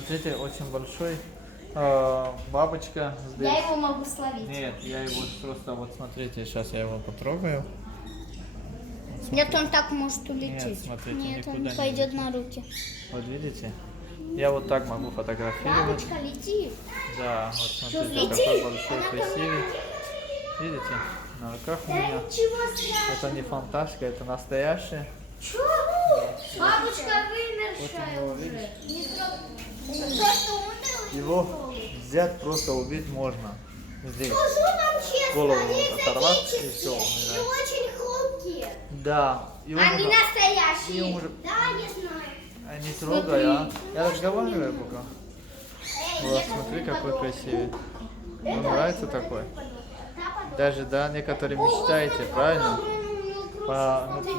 смотрите, очень большой бабочка здесь. Я его могу словить. Нет, я его просто, вот смотрите, сейчас я его потрогаю. Нет, он так может улететь. Нет, смотрите, Нет, он никуда не пойдет летит. на руки. Вот видите? Я вот так могу фотографировать. Бабочка, лети. Да, вот смотрите, летит? какой большой, Она ко красивый. Видите? На руках у меня. Ничего страшного. Это не фантастика, это настоящее. Бабочка Вот вымершая его, уже. видишь? Не трогай. Просто умер. Его взять просто убить можно. Здесь. Скажу вам честно, Голову они оторвать и экзотические всё, и умирает. очень хрупкие. Да. Его Они можно- настоящие. его уже- Да, я знаю. Не трогай, а. Я разговариваю пока. Вот, я смотри, как какой подох. красивый. Вам Это нравится вот такой? этот подох. Та подох. Даже, да, некоторые мечтаете, правильно?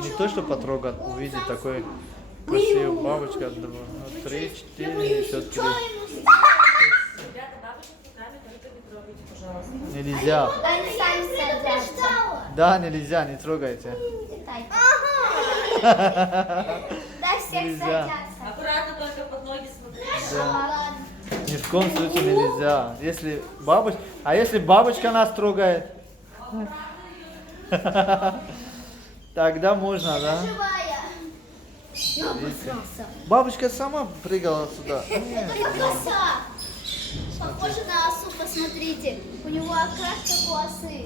Не то, что потрогать, увидеть такой красивую бабочку, 3, 4, еще 3. Ребята, бабушек руками только не трогайте, пожалуйста. Нельзя. Они сами садятся. Да, нельзя, не трогайте. Да, всех Нельзя. садятся. Аккуратно только под ноги смотрите. Да. Ни в коем случае нельзя. Если бабочка, а если бабочка нас трогает? Тогда можно, да? Живая. Я обосрался. Бабочка сама прыгала сюда. Это коса. Похоже на осу, посмотрите. У него окрас как у осы.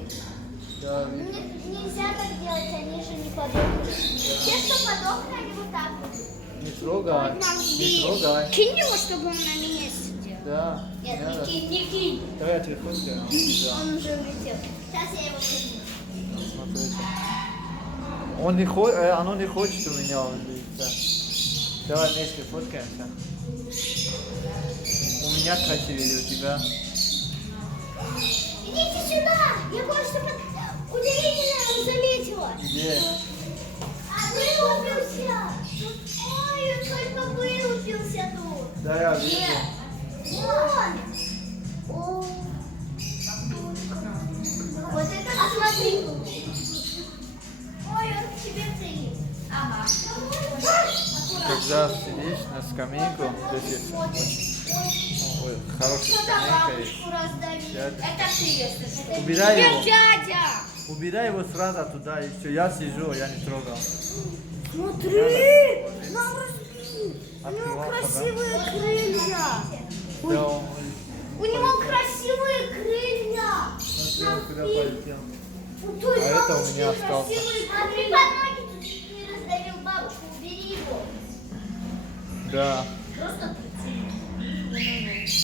Да, видно. Нельзя так делать, они же не подохли. Те, что подохли, они вот так вот. Не трогай, не трогай. Кинь его, чтобы он на меня сидел. Да. Нет, не не надо. кинь, не кинь. Давай я телефон скажу. Да, Он уже улетел. Сейчас я его возьму. смотрите. Оно не хочет у меня увидеться. Давай вместе фоткаемся. У меня красивее у тебя. Идите сюда! Я кое-что удивительное заметила. Где? Вылупился! Ой, он только вылупился тут. Да, я вижу. Вон! О, вот это посмотри. Ой, он к тебе прилип. Ага. Когда сидишь на скамейку, здесь есть ой, хорошая Кто-то скамейка бабушку есть. раздавил. Дядя. Это ты, если что. Убирай его. Дядя! Убирай его сразу туда и все. Я сижу, я не трогал. Смотри! Нам разбили. У него Открывал, красивые крылья. Да, он У него красивые крылья. смотрел, куда полетел. У той А это у бабочки меня остался. красивые крылья. Смотри, под ноги тут не раздавил бабушку. Убери его. Да.